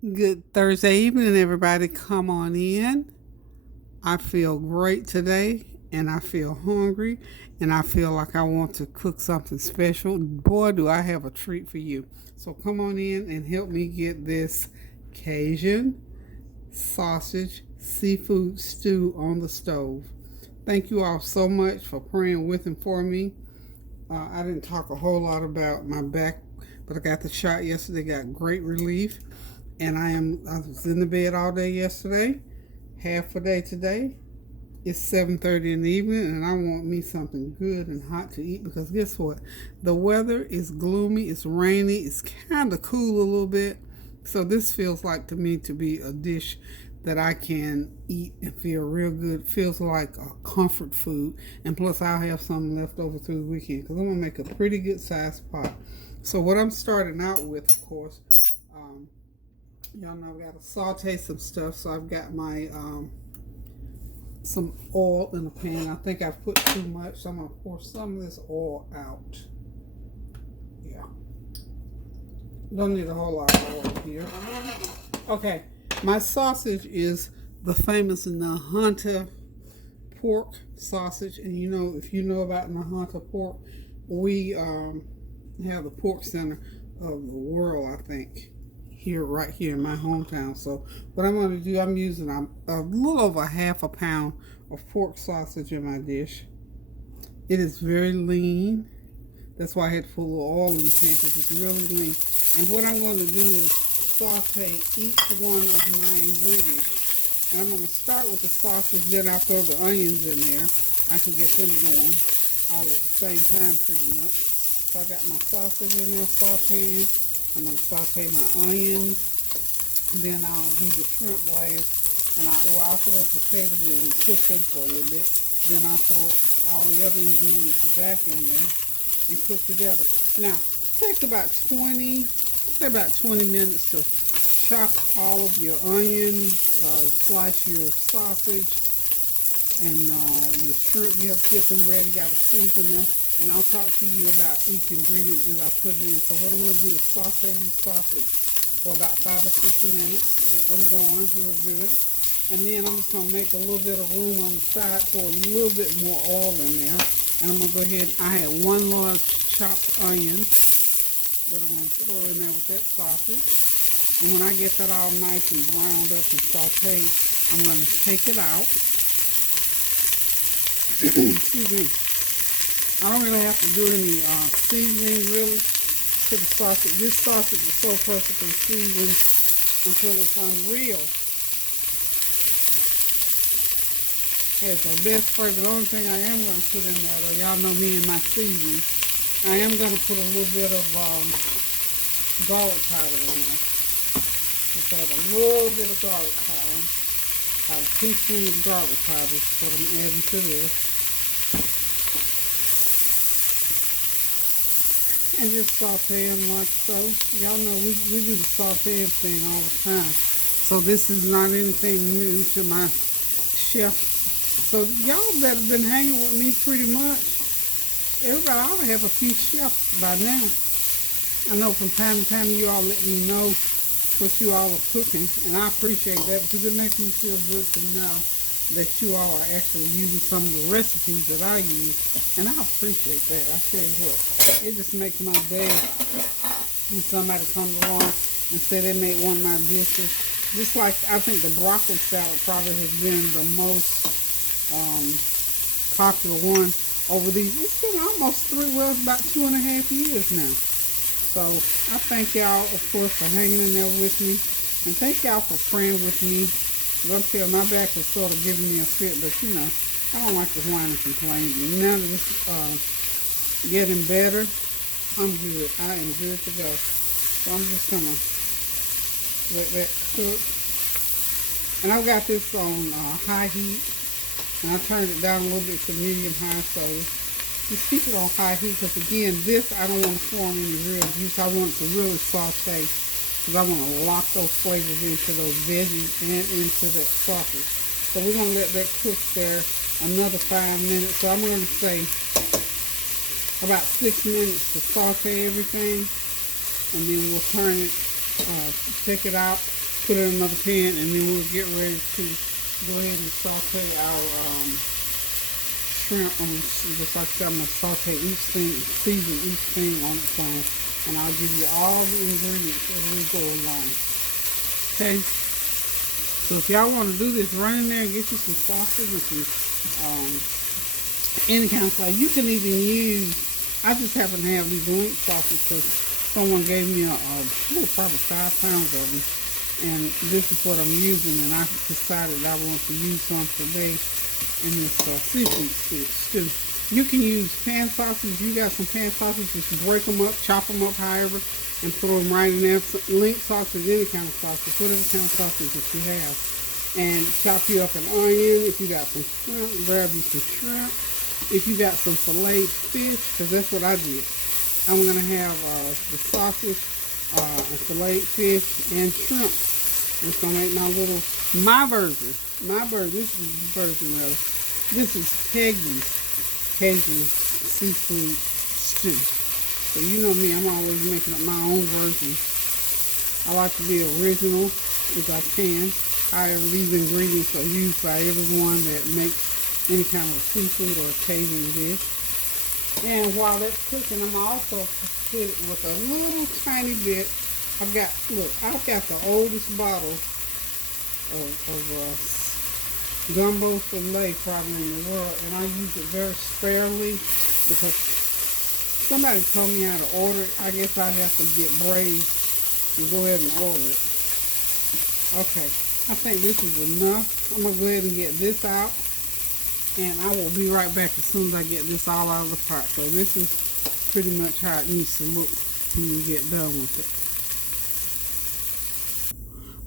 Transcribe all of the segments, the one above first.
Good Thursday evening, everybody. Come on in. I feel great today, and I feel hungry, and I feel like I want to cook something special. Boy, do I have a treat for you. So come on in and help me get this Cajun sausage seafood stew on the stove. Thank you all so much for praying with and for me. I didn't talk a whole lot about my back, but I got the shot yesterday, got great relief. And I was in the bed all day yesterday, half a day today. It's 7:30 in the evening, and I want me something good and hot to eat because guess what? The weather is gloomy, it's rainy, it's kind of cool a little bit. So this feels like to me to be a dish that I can eat and feel real good. Feels like a comfort food, and plus I'll have some left over through the weekend because I'm gonna make a pretty good sized pot. So what I'm starting out with, of course, y'all know I've got to saute some stuff. So I've got my some oil in the pan. I think I've put too much, so I'm gonna pour some of this oil out. Yeah, don't need a whole lot of oil here. Okay, my sausage is the famous Nahanta pork sausage, and you know, if you know about Nahanta pork, we have the pork center of the world, I think, here, right here in my hometown. So what I'm going to do, I'm using a little over half a pound of pork sausage in my dish. It is very lean. That's why I had to put a little oil in the pan because it's really lean. And what I'm going to do is saute each one of my ingredients. And I'm going to start with the sausage, then I'll throw the onions in there. I can get them going all at the same time pretty much. So I got my sausage in there sauteing. I'm going to saute my onions. Then I'll do the shrimp last. And I'll throw the potatoes in and cook them for a little bit. Then I'll throw all the other ingredients back in there and cook together. Now, it takes about 20 minutes to chop all of your onions, slice your sausage, and your shrimp. You have to get them ready. You got to season them. And I'll talk to you about each ingredient as I put it in. So what I'm going to do is saute these sausages for about 5 or 6 minutes. Get them going real good. And then I'm just going to make a little bit of room on the side, pour a little bit more oil in there. And I'm going to go ahead, I had one large chopped onion that I'm going to throw in there with that sausage. And when I get that all nice and browned up and sauteed, I'm going to take it out. Excuse me. I don't really have to do any seasoning really to the sausage. This sausage is so perfectly seasoned until it's unreal. It's the best flavor. The only thing I am going to put in there, though, y'all know me and my seasoning, I am going to put a little bit of garlic powder in there. Just add a little bit of garlic powder. About a teaspoon of garlic powder is what I'm adding to this. And just saute them like so. Y'all know we do the sauteing thing all the time. So this is not anything new to my chef. So y'all that have been hanging with me pretty much, everybody ought to have a few chefs by now. I know from time to time you all let me know what you all are cooking, and I appreciate that because it makes me feel good to know that you all are actually using some of the recipes that I use, and I appreciate that. I tell you what, it just makes my day when somebody comes along and say they made one of my dishes. Just like I think the broccoli salad probably has been the most popular one over these. It's been almost it's about 2.5 years now. So I thank y'all, of course, for hanging in there with me, and thank y'all for praying with me. Up here, my back was sort of giving me a fit, but you know, I don't like to whine and complain. Now that it's getting better, I'm good. I am good to go. So I'm just gonna let that cook. And I've got this on high heat, and I turned it down a little bit to medium high, so just keep it on high heat, because again, this I don't want to form any real juice. I want it to really saute, because I want to lock those flavors into those veggies and into that sausage. So we're going to let that cook there another 5 minutes. So I'm going to say about 6 minutes to saute everything, and then we'll turn it, take it out, put it in another pan, and then we'll get ready to go ahead and saute our shrimp on. Just like I said, I'm going to saute each thing, season each thing on its own, and I'll give you all the ingredients as we go along. Okay? So if y'all want to do this, run in there and get you some sauces and some any kind of sauce. You can even use, I just happen to have these link sauces because someone gave me probably 5 pounds of them. And this is what I'm using, and I decided I want to use some today in this seafood stew. You can use pan sausages. You got some pan sausages, just break them up, chop them up however, and throw them right in there. Link sausage, any kind of sausage, whatever kind of sausage that you have. And chop you up an onion. If you got some shrimp, grab you some shrimp. If you got some filleted fish, because that's what I did. I'm going to have the sausage, filleted fish, and shrimp. It's going to make my version, this is the version of it. This is Cajun Seafood Stew. So you know me, I'm always making up my own version. I like to be original as I can. However, these ingredients are used by everyone that makes any kind of seafood or Cajun dish. And while that's cooking, I'm also put it with a little tiny bit. I've got the oldest bottle of gumbo filet probably in the world, and I use it very sparingly because somebody told me how to order it. I guess I have to get brave and go ahead and order it. Okay, I think this is enough. I'm going to go ahead and get this out, and I will be right back as soon as I get this all out of the pot. So this is pretty much how it needs to look when you get done with it.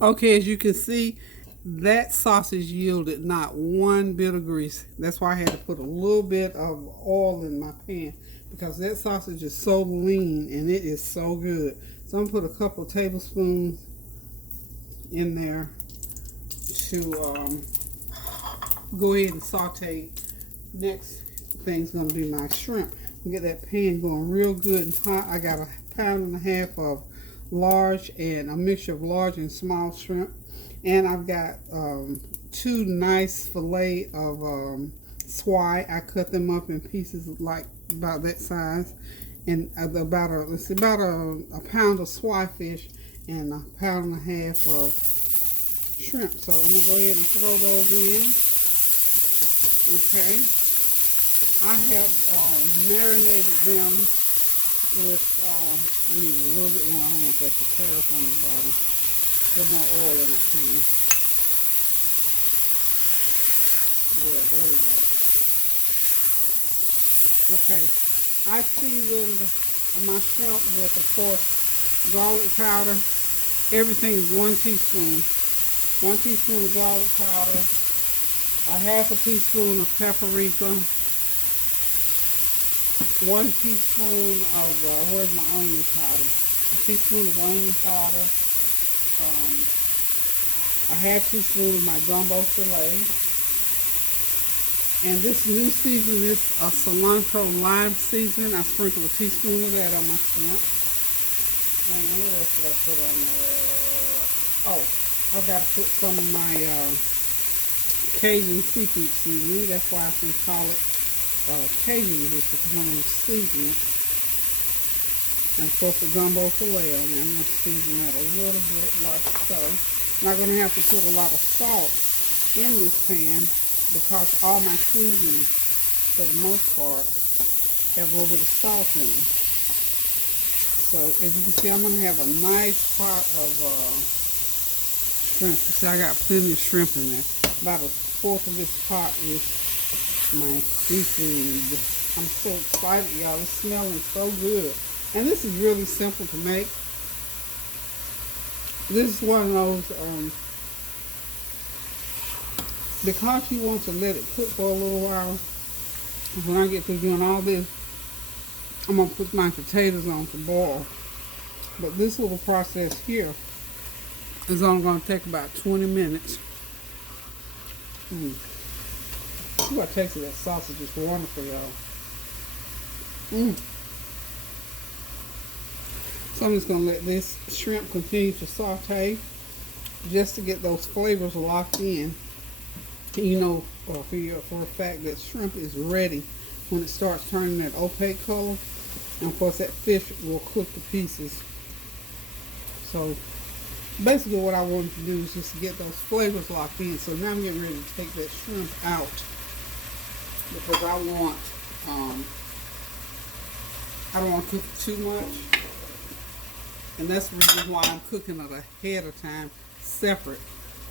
Okay, as you can see, that sausage yielded not one bit of grease. That's why I had to put a little bit of oil in my pan, because that sausage is so lean and it is so good. So I'm going to put a couple of tablespoons in there to go ahead and saute. Next thing's going to be my shrimp. Get that pan going real good and hot. I got 1.5 pounds of large and a mixture of large and small shrimp, and I've got 2 nice fillet of swai. I cut them up in pieces like about that size, and about a pound of swai fish and 1.5 pounds of shrimp. So I'm gonna go ahead and throw those in. Okay, I have marinated them with, I need a little bit more. I don't want that to tear up on the bottom. A little more oil in that pan. Yeah, there we go. Okay, I seasoned my shrimp with, of course, garlic powder. Everything is 1 teaspoon. 1 teaspoon of garlic powder. 1/2 teaspoon of paprika. 1 teaspoon of, where's my onion powder? A teaspoon of onion powder. 1/2 teaspoon of my gumbo filet. And this new seasoning is a cilantro lime seasoning. I sprinkled a teaspoon of that on my shrimp. And what else did I put on there? Oh, I've got to put some of my Cajun seafood seasoning. That's why I can call it Cajun dish, because I'm going to season it. And of course the gumbo filet on there. I'm going to season that a little bit like so. I'm not going to have to put a lot of salt in this pan, because all my seasonings, for the most part, have a little bit of salt in them. So as you can see, I'm going to have a nice pot of shrimp. You see, I got plenty of shrimp in there. About 1/4 of this pot is my seafood. I'm so excited, y'all. It's smelling so good. And this is really simple to make. This is one of those, because you want to let it cook for a little while, when I get through doing all this, I'm going to put my potatoes on to boil. But this little process here is only going to take about 20 minutes. See what tastes of that sausage is wonderful, y'all. So I'm just going to let this shrimp continue to saute just to get those flavors locked in. You know, for a fact that shrimp is ready when it starts turning that opaque color. And of course that fish will cook to pieces. So basically what I wanted to do is just get those flavors locked in. So now I'm getting ready to take that shrimp out because I don't want to cook it too much. And that's the reason why I'm cooking it ahead of time, separate.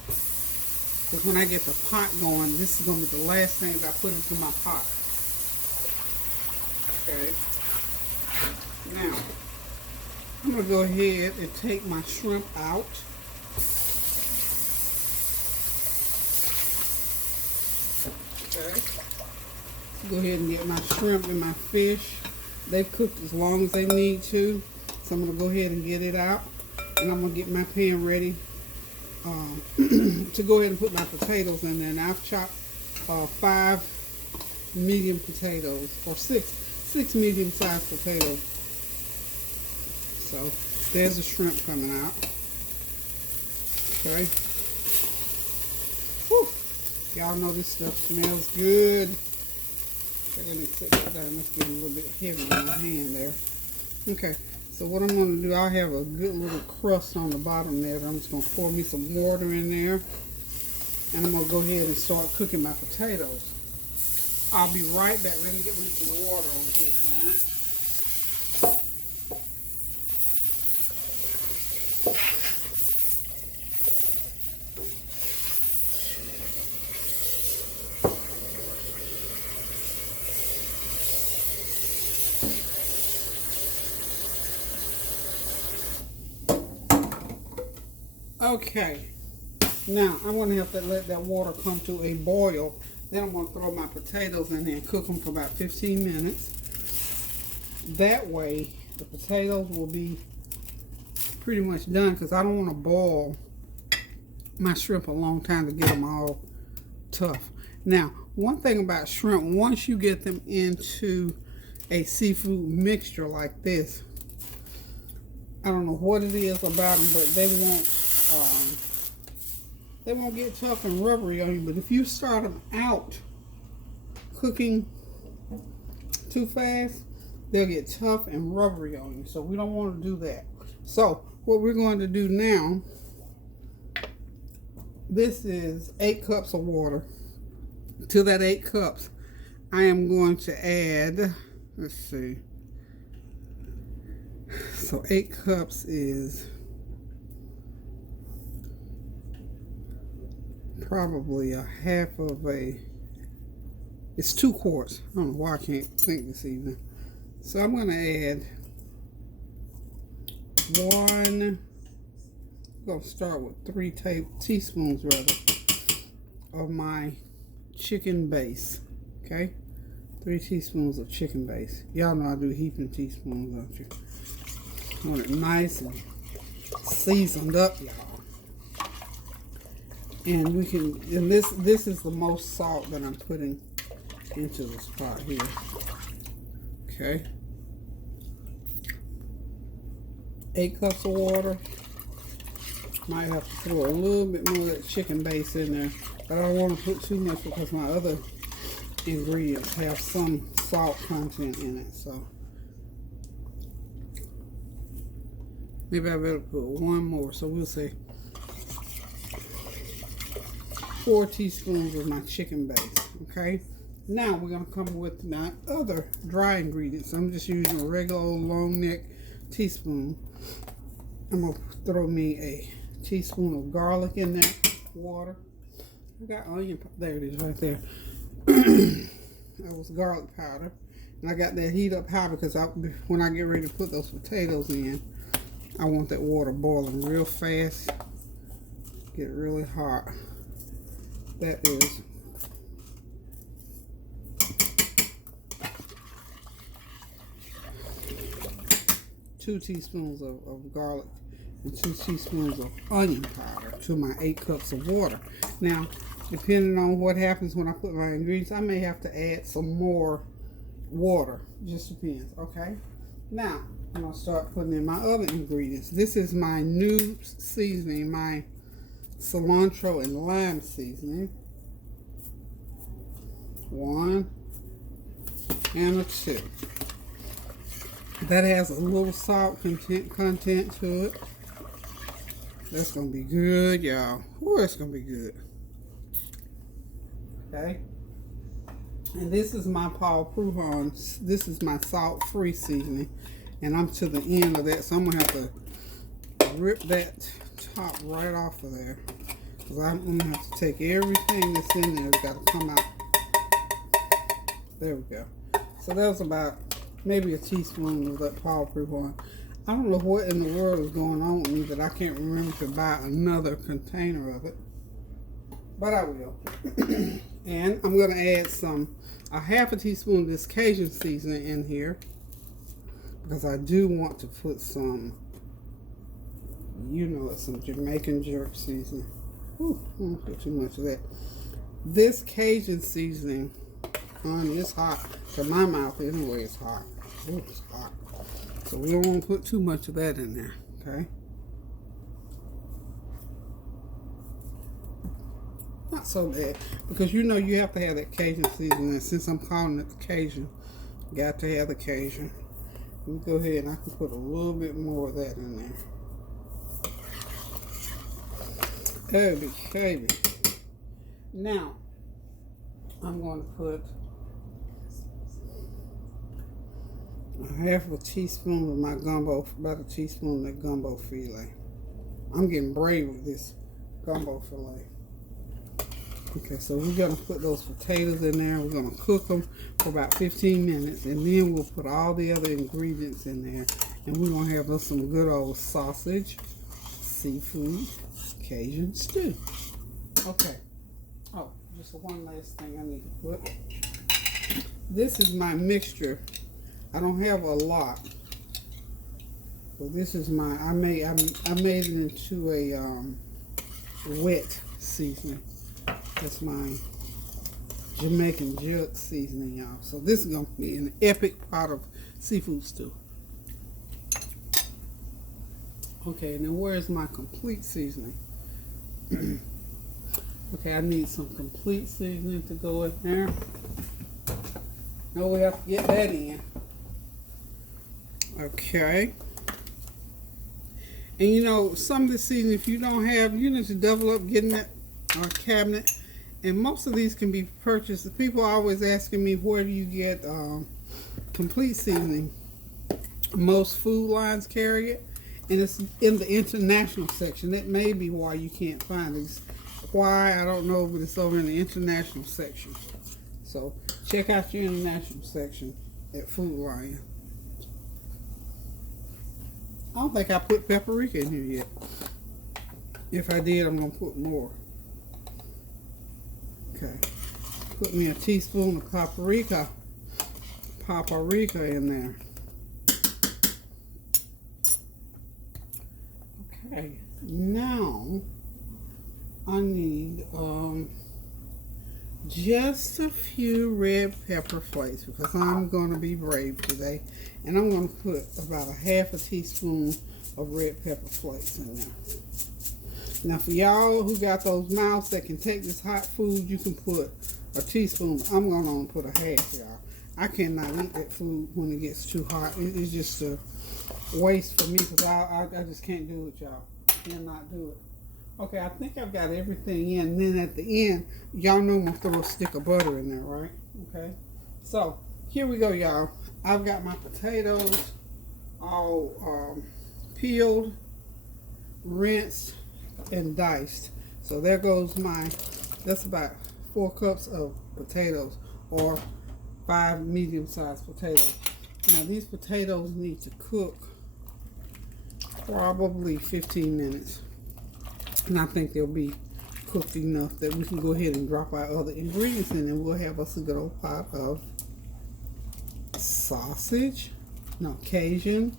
Because when I get the pot going, this is going to be the last thing I put into my pot. Okay. Now, I'm going to go ahead and take my shrimp out. Okay. Go ahead and get my shrimp and my fish. They've cooked as long as they need to. So I'm going to go ahead and get it out. And I'm going to get my pan ready to go ahead and put my potatoes in there. And I've chopped 5 medium potatoes, or six medium-sized potatoes. So there's the shrimp coming out. Okay. Whew. Y'all know this stuff smells good. Okay, let me set that down. Let's get a little bit heavy in my hand there. Okay. So what I'm going to do, I have a good little crust on the bottom there. I'm just going to pour me some water in there. And I'm going to go ahead and start cooking my potatoes. I'll be right back. Let me get me some water over here, John. Okay, now I'm going to have to let that water come to a boil. Then I'm going to throw my potatoes in there and cook them for about 15 minutes. That way, the potatoes will be pretty much done because I don't want to boil my shrimp a long time to get them all tough. Now, one thing about shrimp, once you get them into a seafood mixture like this, I don't know what it is about them, but they won't get tough and rubbery on you. But if you start them out cooking too fast, they'll get tough and rubbery on you. So we don't want to do that. So what we're going to do now, this is 8 cups of water. To that 8 cups, I am going to add, let's see. So 8 cups is probably a half of it's 2 quarts. I don't know why I can't think this evening. So I'm going to add I'm going to start with 3 teaspoons rather of my chicken base. Okay, 3 teaspoons of chicken base. Y'all know I do heaping teaspoons, don't you? I want it nice and seasoned up, y'all. And this is the most salt that I'm putting into this pot here. Okay. 8 cups of water. Might have to throw a little bit more of that chicken base in there, but I don't want to put too much because my other ingredients have some salt content in it. So maybe I better put 1 more. So we'll say 4 teaspoons of my chicken base. Okay. Now we're gonna come with my other dry ingredients. I'm just using a regular old long neck teaspoon. I'm gonna throw me a teaspoon of garlic in there, water. I got onion, there it is right there. That was garlic powder. And I got that heat up high because when I get ready to put those potatoes in, I want that water boiling real fast. Get it really hot. That is 2 teaspoons of garlic and 2 teaspoons of onion powder to my 8 cups of water. Now, depending on what happens when I put my ingredients, I may have to add some more water. Just depends, okay? Now, I'm going to start putting in my other ingredients. This is my new seasoning, my cilantro and lime seasoning. 1 and a 2. That has a little salt content to it. That's going to be good, y'all. Oh, it's going to be good. Okay. And this is my Paul Proujon. This is my salt-free seasoning. And I'm to the end of that, so I'm going to have to rip that top right off of there. Because I'm going to have to take everything that's in there. It's got to come out. There we go. So that was about maybe a teaspoon of that Paul Proujon. I don't know what in the world is going on with me that I can't remember to buy another container of it. But I will. And I'm going to add a half a teaspoon of this Cajun seasoning in here. Because I do want to put some, some Jamaican jerk seasoning. Ooh, I don't put too much of that. This Cajun seasoning, it's hot. To my mouth, anyway, it's hot. Ooh, it's hot. So we don't want to put too much of that in there, okay? Not so bad, because you have to have that Cajun seasoning. And since I'm calling it the Cajun, got to have the Cajun. Let me go ahead and I can put a little bit more of that in there. Okay. Now, I'm going to put a half of a teaspoon of my gumbo, about a teaspoon of that gumbo filet. I'm getting brave with this gumbo filet. Okay, so we're going to put those potatoes in there. We're going to cook them for about 15 minutes, and then we'll put all the other ingredients in there, and we're going to have us some good old sausage, seafood, Cajun stew. Okay. Oh, just one last thing I need to put. This is my mixture. I don't have a lot. So this is I made it into a wet seasoning. That's my Jamaican jerk seasoning, y'all. So this is going to be an epic pot of seafood stew. Okay, now where's my complete seasoning? Okay, I need some complete seasoning to go in there. Now we have to get that in. Okay. And some of the seasoning, if you don't have, you need to double up getting that cabinet. And most of these can be purchased. People are always asking me, where do you get complete seasoning? Most food lines carry it, and it's in the international section. That may be why you can't find it. Why, I don't know, but it's over in the international section. So check out your international section at Food Lion. I don't think I put paprika in here yet. If I did, I'm going to put more. Okay, put me a teaspoon of paprika in there. Okay, now I need just a few red pepper flakes because I'm going to be brave today, and I'm going to put about a half a teaspoon of red pepper flakes in there. Now, for y'all who got those mouths that can take this hot food, you can put a teaspoon. I'm going to only put a half, y'all. I cannot eat that food when it gets too hot. It's just a waste for me because I just can't do it, y'all. Cannot do it. Okay, I think I've got everything in. And then at the end, y'all know I'm going to throw a stick of butter in there, right? Okay. So, here we go, y'all. I've got my potatoes all peeled, rinsed, and diced. So there goes that's about 4 cups of potatoes, or 5 medium-sized potatoes. Now these potatoes need to cook probably 15 minutes, and I think they'll be cooked enough that we can go ahead and drop our other ingredients in, and we'll have us a good old pot of Cajun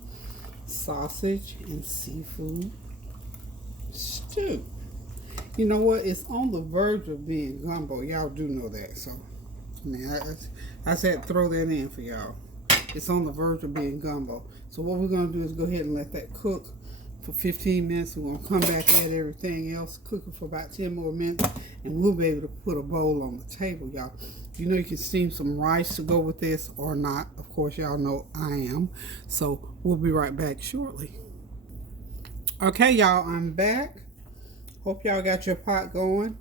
sausage and seafood stew. You know what? It's on the verge of being gumbo. Y'all do know that. So, I said throw that in for y'all. It's on the verge of being gumbo. So what we're going to do is go ahead and let that cook for 15 minutes. We're going to come back, add everything else, cook it for about 10 more minutes, and we'll be able to put a bowl on the table, y'all. You know, you can steam some rice to go with this or not. Of course, y'all know I am. So we'll be right back shortly. Okay, y'all, I'm back. Hope y'all got your pot going.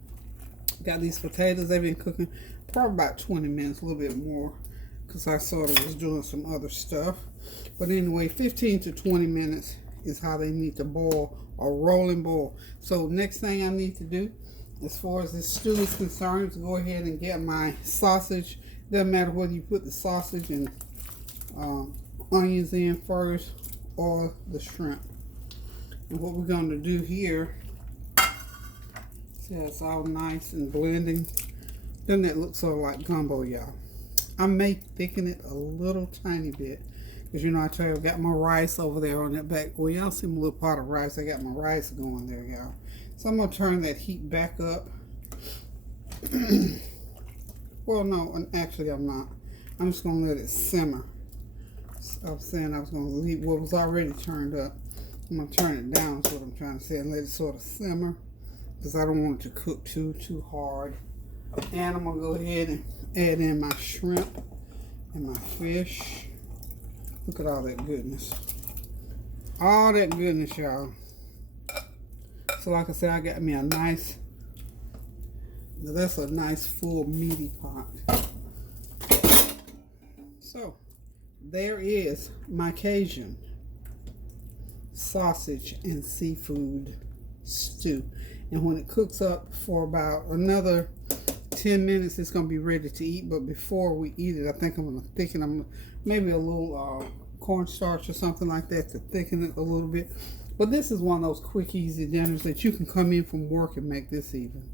Got these potatoes. They've been cooking probably about 20 minutes, a little bit more, because I sort of was doing some other stuff. But anyway, 15 to 20 minutes is how they need to boil, or rolling boil. So next thing I need to do, as far as this stew is concerned, is go ahead and get my sausage. Doesn't matter whether you put the sausage and onions in first or the shrimp. And what we're going to do here, see how it's all nice and blending. Doesn't that look sort of like gumbo, y'all? I may thicken it a little tiny bit. Because, you know, I tell you, I got my rice over there on that back. Well, y'all see my little pot of rice. I got my rice going there, y'all. So I'm going to turn that heat back up. Well, no, actually I'm not. I'm just going to let it simmer. I was saying I was going to leave what was already turned up. I'm going to turn it down, is what I'm trying to say, and let it sort of simmer. Because I don't want it to cook too hard. And I'm going to go ahead and add in my shrimp and my fish. Look at all that goodness. All that goodness, y'all. So like I said, I got me a nice, that's a nice full meaty pot. So there is my Cajun sausage and seafood stew. And when it cooks up for about another 10 minutes, it's going to be ready to eat. But before we eat it, I think I'm going to thicken maybe a little cornstarch or something like that to thicken it a little bit. But this is one of those quick, easy dinners that you can come in from work and make this even.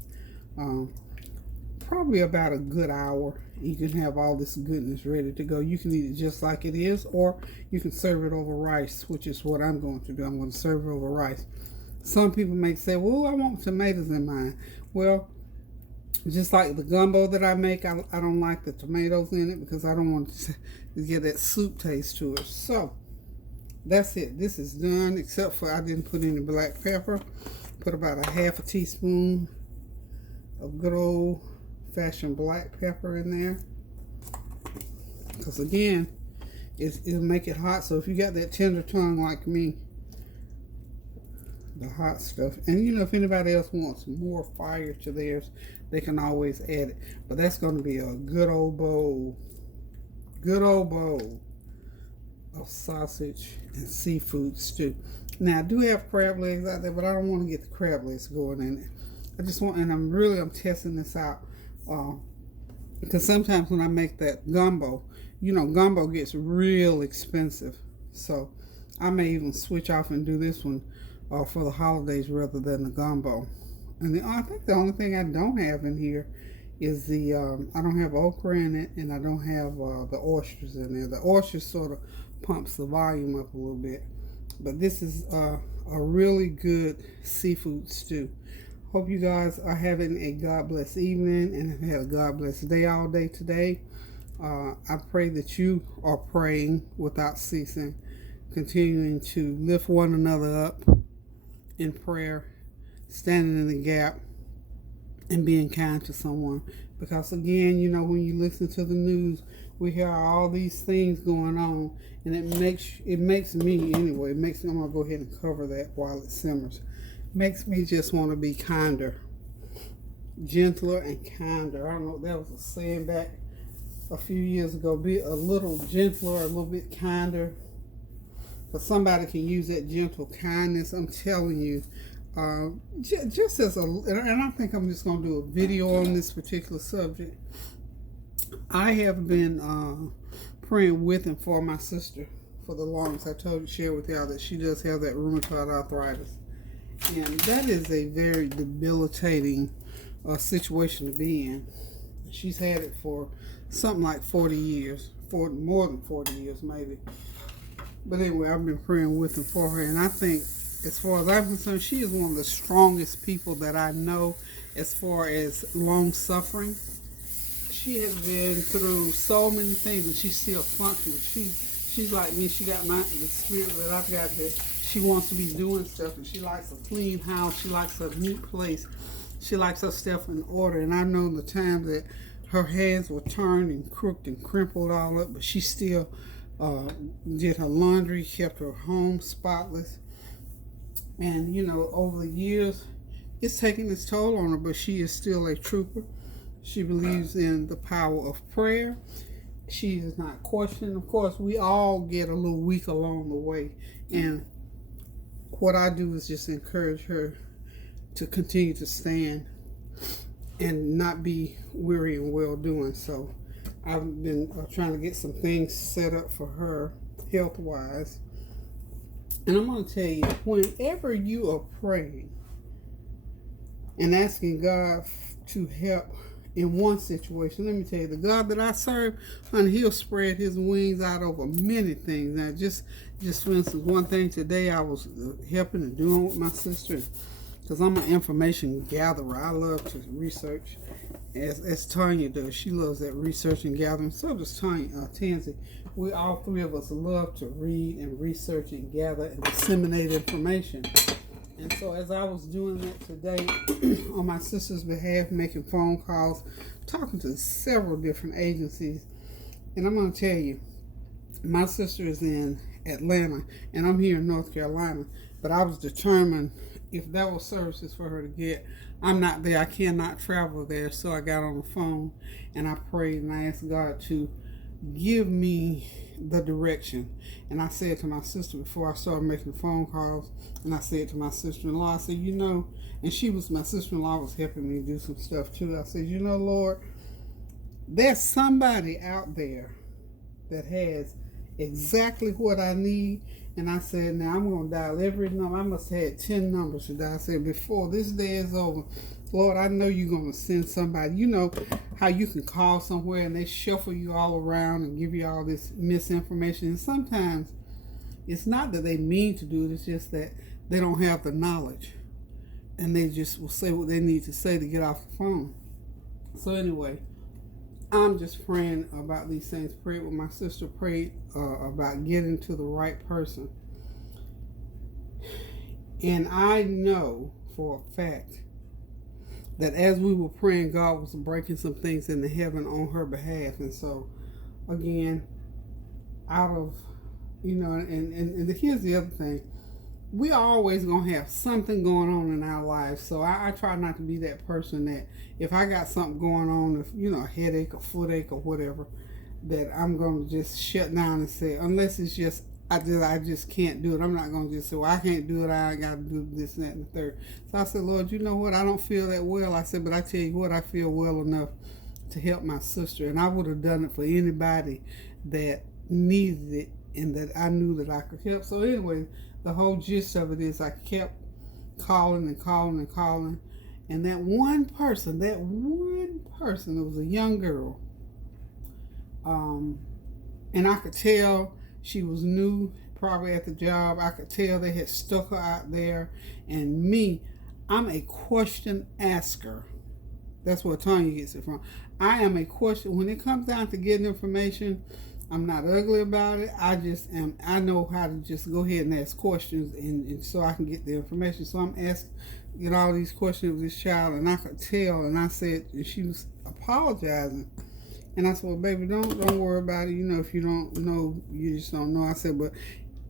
Probably about a good hour. You can have all this goodness ready to go. You can eat it just like it is, or you can serve it over rice, which is what I'm going to do. I'm going to serve it over rice. Some people may say, well, I want tomatoes in mine. Well, just like the gumbo that I make, I don't like the tomatoes in it because I don't want to get that soup taste to it. So that's it. This is done, except for I didn't put any black pepper. Put about a half a teaspoon of good old fashioned black pepper in there. Because again, it'll make it hot. So if you got that tender tongue like me, the hot stuff, and you know, if anybody else wants more fire to theirs, they can always add it. But that's going to be a good old bowl of sausage and seafood stew. Now I do have crab legs out there, but I don't want to get the crab legs going in it. I just want, and I'm testing this out because sometimes when I make that gumbo, you know, gumbo gets real expensive. So I may even switch off and do this one for the holidays rather than the gumbo. And I think the only thing I don't have in here is the, I don't have okra in it, and I don't have the oysters in there. The oysters sort of pumps the volume up a little bit. But this is a really good seafood stew. Hope you guys are having a God bless evening and have had a God bless day all day today. I pray that you are praying without ceasing, continuing to lift one another up in prayer, standing in the gap, and being kind to someone. Because again, you know, when you listen to the news, we hear all these things going on, and it makes me anyway. I'm gonna go ahead and cover that while it simmers. Makes me just want to be kinder, gentler and kinder. I don't know, that was a saying back a few years ago. Be a little gentler, a little bit kinder. But somebody can use that gentle kindness. I'm telling you, just as and I think I'm just going to do a video on this particular subject. I have been praying with and for my sister for the longest. I shared with y'all that she does have that rheumatoid arthritis. And that is a very debilitating situation to be in. She's had it for something like 40 years, more than 40 years maybe. But anyway, I've been praying with and for her, and I think, as far as I'm concerned, she is one of the strongest people that I know as far as long suffering. She has been through so many things, and she's still functioning. She's like me. She got the spirit that I've got. That she wants to be doing stuff, and she likes a clean house. She likes a neat place. She likes her stuff in order. And I know the time that her hands were turned and crooked and crimpled all up, but she still did her laundry, kept her home spotless. And, over the years, it's taking its toll on her, but she is still a trooper. She believes in the power of prayer. She is not questioning. Of course, we all get a little weak along the way. And what I do is just encourage her to continue to stand and not be weary in well doing. So I've been trying to get some things set up for her health wise. And I'm going to tell you, whenever you are praying and asking God to help in one situation, let me tell you, the God that I serve, honey, he'll spread his wings out over many things. Now, just for instance, one thing today, I was helping and doing with my sister, because I'm an information gatherer. I love to research, as Tanya does. She loves that research and gathering. So does Tansy. We all three of us love to read and research and gather and disseminate information. And so as I was doing that today on my sister's behalf, making phone calls, talking to several different agencies, and I'm going to tell you, my sister is in Atlanta and I'm here in North Carolina, but I was determined if there were services for her to get, I'm not there. I cannot travel there. So I got on the phone and I prayed and I asked God to give me the direction. And I said to my sister before I started making phone calls, and I said to my sister-in-law, I said, and my sister-in-law was helping me do some stuff too. I said, Lord, there's somebody out there that has exactly what I need. And I said, now I'm going to dial every number. I must have had 10 numbers to dial. I said, before this day is over, Lord, I know you're going to send somebody. You know how you can call somewhere and they shuffle you all around and give you all this misinformation. And sometimes it's not that they mean to do it. It's just that they don't have the knowledge. And they just will say what they need to say to get off the phone. So anyway, I'm just praying about these things. Prayed with my sister. Prayed about getting to the right person. And I know for a fact that as we were praying, God was breaking some things into heaven on her behalf. And so, again, out of, and here's the other thing. We are always going to have something going on in our lives. So I try not to be that person that if I got something going on, if, a headache or footache or whatever, that I'm going to just shut down and say, unless it's just, I just can't do it. I'm not going to just say, well, I can't do it. I got to do this, and that, and the third. So I said, Lord, you know what? I don't feel that well. I said, but I tell you what, I feel well enough to help my sister. And I would have done it for anybody that needed it and that I knew that I could help. So anyway, the whole gist of it is I kept calling and calling and calling. And that one person, it was a young girl. And I could tell she was new, probably at the job. I could tell they had stuck her out there. And me, I'm a question asker. That's where Tanya gets it from. I am a question. When it comes down to getting information, I'm not ugly about it. I just am. I know how to just go ahead and ask questions, and so I can get the information. So I'm asking all these questions of this child, and I could tell. And I said, and she was apologizing. And I said, well, baby, don't worry about it. If you don't know, you just don't know. I said, but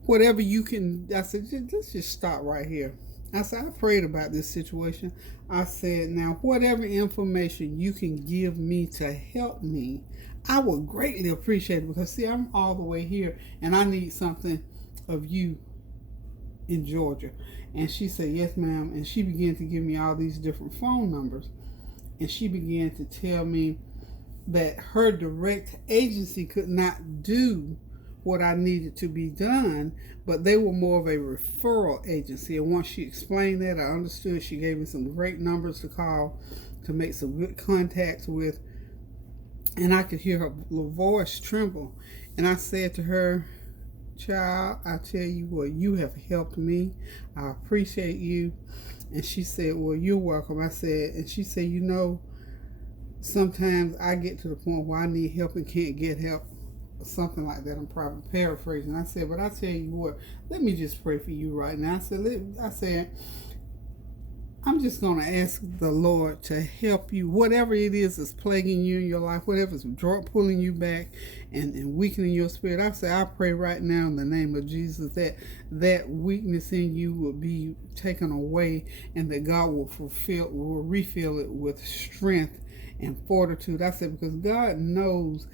whatever you can, I said, let's just stop right here. I said, I prayed about this situation. I said, now, whatever information you can give me to help me, I would greatly appreciate it. Because, see, I'm all the way here, and I need something of you in Georgia. And she said, yes, ma'am. And she began to give me all these different phone numbers. And she began to tell me that her direct agency could not do what I needed to be done, but they were more of a referral agency. And once she explained that, I understood. She gave me some great numbers to call to make some good contacts with. And I could hear her little voice tremble. And I said to her, child, I tell you what, you have helped me. I appreciate you. And she said, well, you're welcome. I said, and she said, sometimes I get to the point where I need help and can't get help. something like that. I'm probably paraphrasing. I said, but I tell you what, let me just pray for you right now. I said, I'm just going to ask the Lord to help you. Whatever it is that's plaguing you in your life, whatever's pulling you back and weakening your spirit, I pray right now in the name of Jesus that weakness in you will be taken away, and that God will refill it with strength and fortitude. I said, because God knows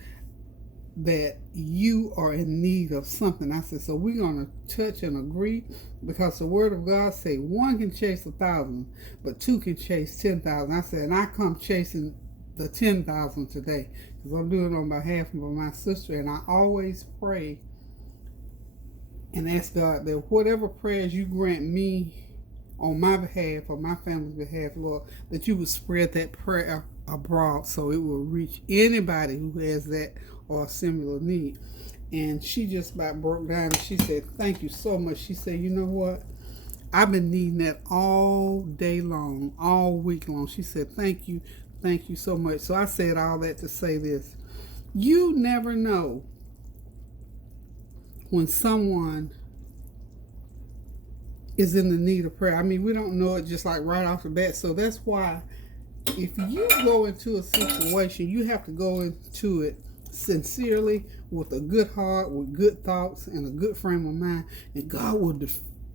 that you are in need of something. I said, so we're going to touch and agree, because the word of God say one can chase 1,000, but two can chase 10,000. I said, and I come chasing the 10,000 today, because I'm doing it on behalf of my sister. And I always pray and ask God that whatever prayers you grant me on my behalf or my family's behalf, Lord, that you would spread that prayer abroad so it will reach anybody who has that or a similar need. And she just about broke down, and she said, thank you so much. She said, you know what? I've been needing that all day long, all week long. She said, thank you so much. So I said all that to say this. You never know when someone is in the need of prayer. I mean, we don't know it just like right off the bat. So that's why if you go into a situation, you have to go into it sincerely, with a good heart, with good thoughts, and a good frame of mind, and God will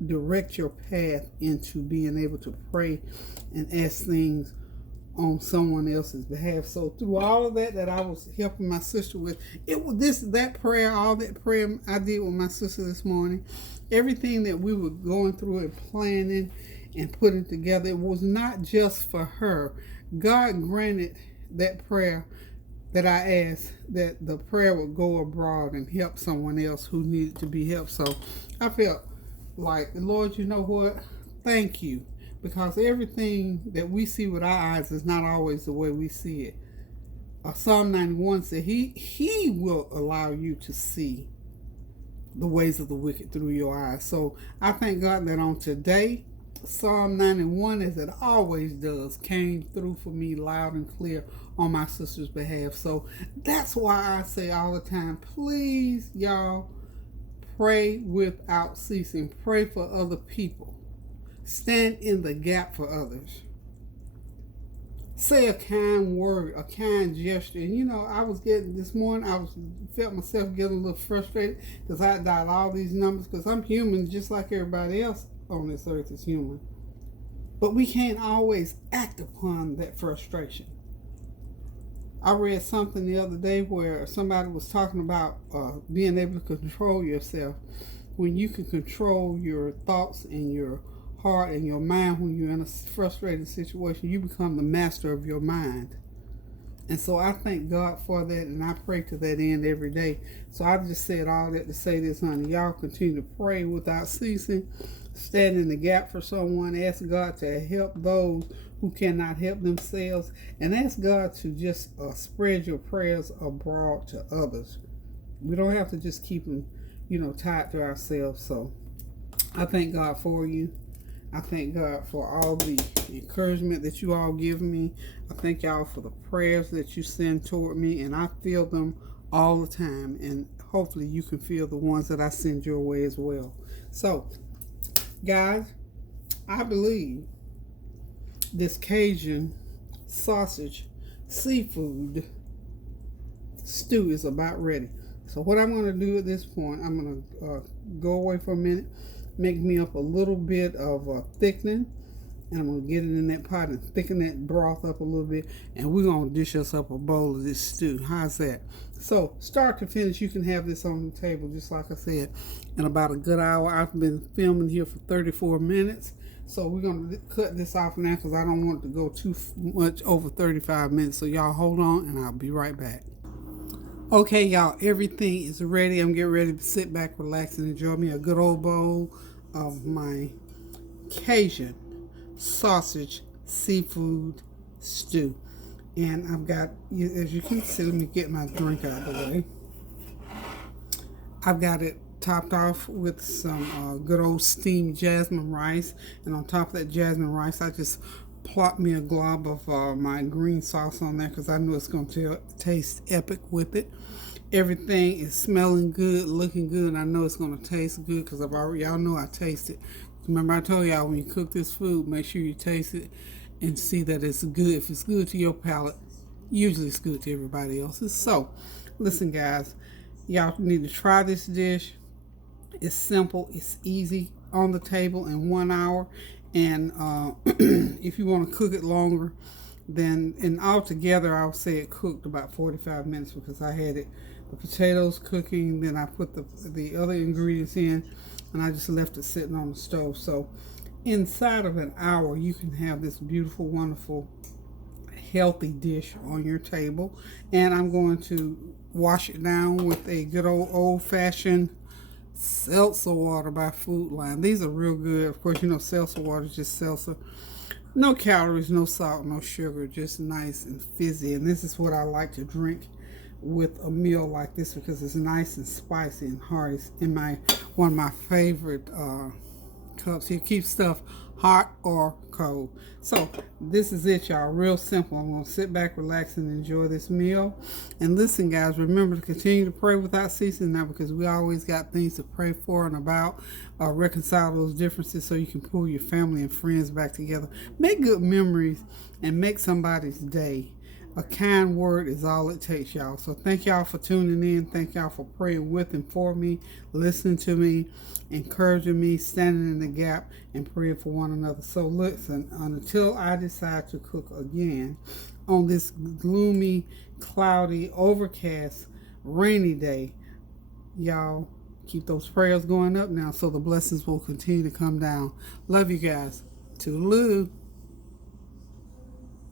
direct your path into being able to pray and ask things on someone else's behalf. So through all of that I was helping my sister with, it was that prayer, all that prayer I did with my sister this morning, everything that we were going through and planning and putting together, it was not just for her. God granted that prayer that I asked, that the prayer would go abroad and help someone else who needed to be helped. So I felt like, Lord, you know what? Thank you. Because everything that we see with our eyes is not always the way we see it. Psalm 91 said he will allow you to see the ways of the wicked through your eyes. So I thank God that on today, Psalm 91, as it always does, came through for me loud and clear on my sister's behalf. So that's why I say all the time, please, y'all, pray without ceasing. Pray for other people. Stand in the gap for others. Say a kind word, a kind gesture. And you know, this morning, felt myself getting a little frustrated because I dialed all these numbers, because I'm human just like everybody else on this earth is human. But we can't always act upon that frustration. I read something the other day where somebody was talking about being able to control yourself. When you can control your thoughts and your heart and your mind, when you're in a frustrated situation, you become the master of your mind. And so I thank God for that, and I pray to that end every day. So I just said all that to say this, honey. Y'all continue to pray without ceasing. Stand in the gap for someone. Ask God to help those who cannot help themselves. And ask God to just spread your prayers abroad to others. We don't have to just keep them, tied to ourselves. So I thank God for you. I thank God for all the encouragement that you all give me. I thank y'all for the prayers that you send toward me, and I feel them all the time, and hopefully you can feel the ones that I send your way as well. So, guys, I believe this Cajun sausage seafood stew is about ready. So what I'm going to do at this point, I'm going to go away for a minute, make me up a little bit of thickening, and I'm going to get it in that pot and thicken that broth up a little bit, and we're going to dish us up a bowl of this stew. How's that? So start to finish, you can have this on the table, just like I said, in about a good hour. I've been filming here for 34 minutes, so we're going to cut this off now because I don't want it to go too much over 35 minutes. So y'all hold on, and I'll be right back. Okay, y'all, everything is ready. I'm getting ready to sit back, relax, and enjoy me a good old bowl of my Cajun sausage seafood stew. And I've got, as you can see, let me get my drink out of the way. I've got it topped off with some good old steamed jasmine rice. And on top of that jasmine rice, I just plop me a glob of my green sauce on there because I know it's going to taste epic with it. Everything is smelling good, looking good, and I know it's going to taste good because y'all know I taste it. Remember I told y'all when you cook this food, make sure you taste it and see that it's good. If it's good to your palate, usually it's good to everybody else's. So, listen, guys, y'all need to try this dish. It's simple, it's easy, on the table in 1 hour. And if you want to cook it longer, then and altogether, I'll say it cooked about 45 minutes because I had the potatoes cooking, then I put the other ingredients in, and I just left it sitting on the stove. So inside of an hour, you can have this beautiful, wonderful, healthy dish on your table. And I'm going to wash it down with a good old fashioned seltzer water by Food Line. These are real good. Of course, you know seltzer water is just seltzer. No calories, no salt, no sugar, just nice and fizzy. And this is what I like to drink with a meal like this because it's nice and spicy and hearty. It's in one of my favorite cups. It keeps stuff hot or cold. So this is it, y'all. Real simple. I'm going to sit back, relax, and enjoy this meal. And listen, guys, remember to continue to pray without ceasing now because we always got things to pray for and about. Reconcile those differences so you can pull your family and friends back together. Make good memories and make somebody's day. A kind word is all it takes, y'all. So thank y'all for tuning in. Thank y'all for praying with and for me, listening to me, encouraging me, standing in the gap, and praying for one another. So listen, until I decide to cook again on this gloomy, cloudy, overcast, rainy day, y'all keep those prayers going up now so the blessings will continue to come down. Love you guys. Toodaloo.